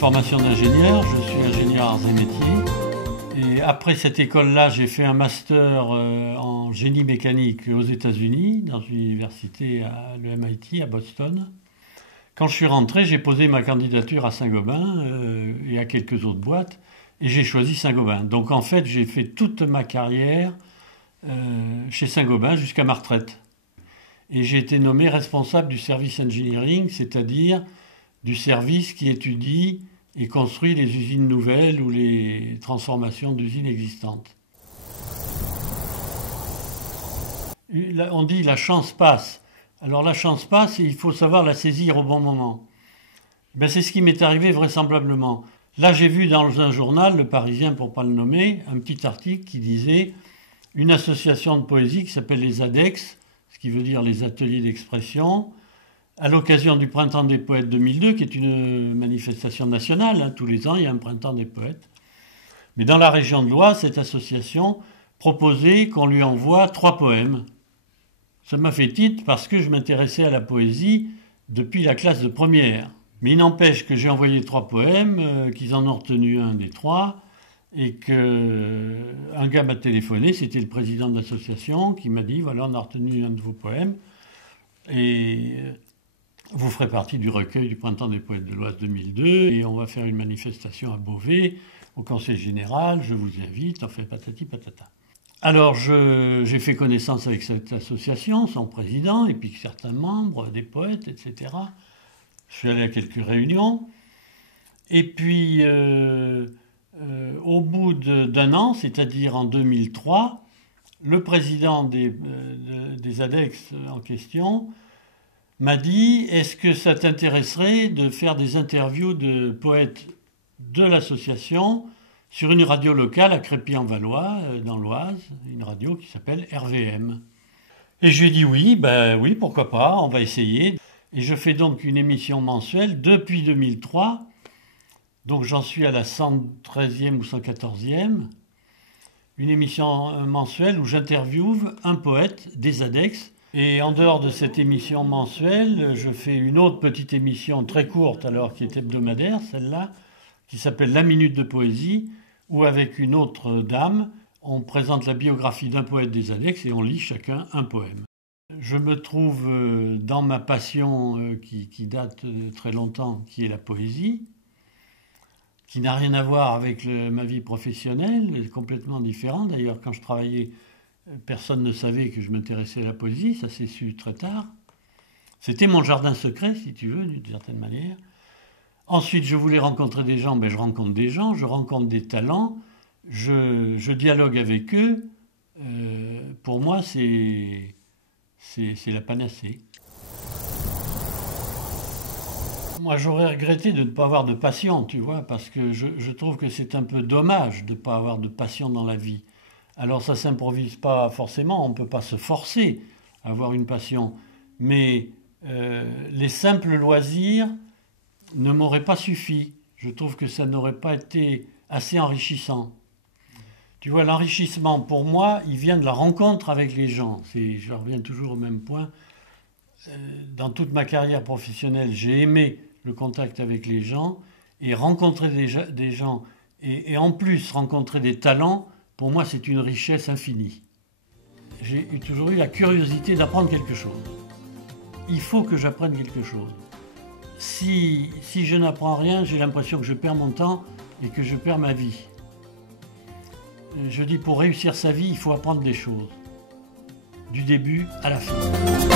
formation d'ingénieur, je suis ingénieur arts et métiers. Et après cette école-là, j'ai fait un master en génie mécanique aux États-Unis, dans une université à le MIT à Boston. Quand je suis rentré, j'ai posé ma candidature à Saint-Gobain et à quelques autres boîtes, et j'ai choisi Saint-Gobain. Donc en fait, j'ai fait toute ma carrière chez Saint-Gobain jusqu'à ma retraite. Et j'ai été nommé responsable du service engineering, c'est-à-dire du service qui étudie et construit les usines nouvelles ou les transformations d'usines existantes. On dit la chance passe. Alors la chance passe et il faut savoir la saisir au bon moment. Ben, c'est ce qui m'est arrivé vraisemblablement. Là, j'ai vu dans un journal, Le Parisien pour ne pas le nommer, un petit article qui disait une association de poésie qui s'appelle les ADEX, ce qui veut dire les ateliers d'expression, à l'occasion du Printemps des Poètes 2002, qui est une manifestation nationale, hein, tous les ans il y a un Printemps des Poètes. Mais dans la région de l'Oise, cette association proposait qu'on lui envoie 3 poèmes. Ça m'a fait titre parce que je m'intéressais à la poésie depuis la classe de première. Mais il n'empêche que j'ai envoyé 3 poèmes, qu'ils en ont retenu un des 3, et qu'un gars m'a téléphoné, c'était le président de l'association, qui m'a dit, voilà, on a retenu un de vos poèmes, et vous ferez partie du recueil du Printemps des Poètes de l'Oise 2002, et on va faire une manifestation à Beauvais, au Conseil Général, je vous invite, enfin patati patata. Alors j'ai fait connaissance avec cette association, son président, et puis certains membres, des poètes, etc. Je suis allé à quelques réunions, et puis au bout d'un an, c'est-à-dire en 2003, le président des ADEX en question m'a dit « Est-ce que ça t'intéresserait de faire des interviews de poètes de l'association sur une radio locale à Crépy-en-Valois, dans l'Oise, une radio qui s'appelle RVM ?» Et je lui ai dit oui, ben oui, pourquoi pas, on va essayer. Et je fais donc une émission mensuelle depuis 2003. Donc j'en suis à la 113e ou 114e. Une émission mensuelle où j'interviewe un poète des ADEX. Et en dehors de cette émission mensuelle, je fais une autre petite émission très courte, alors qui est hebdomadaire, celle-là, qui s'appelle La Minute de Poésie, où avec une autre dame, on présente la biographie d'un poète des ADEX et on lit chacun un poème. Je me trouve dans ma passion qui date de très longtemps, qui est la poésie, qui n'a rien à voir avec ma vie professionnelle, complètement différent. D'ailleurs, quand je travaillais, personne ne savait que je m'intéressais à la poésie, ça s'est su très tard. C'était mon jardin secret, si tu veux, d'une certaine manière. Ensuite, je voulais rencontrer des gens, ben, je rencontre des gens, je rencontre des talents, je dialogue avec eux. Pour moi, c'est la panacée. Moi, j'aurais regretté de ne pas avoir de passion, tu vois, parce que je trouve que c'est un peu dommage de ne pas avoir de passion dans la vie. Alors, ça ne s'improvise pas forcément, on ne peut pas se forcer à avoir une passion. Mais les simples loisirs ne m'auraient pas suffi. Je trouve que ça n'aurait pas été assez enrichissant. Tu vois, l'enrichissement, pour moi, il vient de la rencontre avec les gens. Je reviens toujours au même point. Dans toute ma carrière professionnelle, j'ai aimé le contact avec les gens et rencontrer des gens et en plus rencontrer des talents, pour moi, c'est une richesse infinie. J'ai toujours eu la curiosité d'apprendre quelque chose. Il faut que j'apprenne quelque chose. Si je n'apprends rien, j'ai l'impression que je perds mon temps et que je perds ma vie. Je dis pour réussir sa vie, il faut apprendre des choses. Du début à la fin.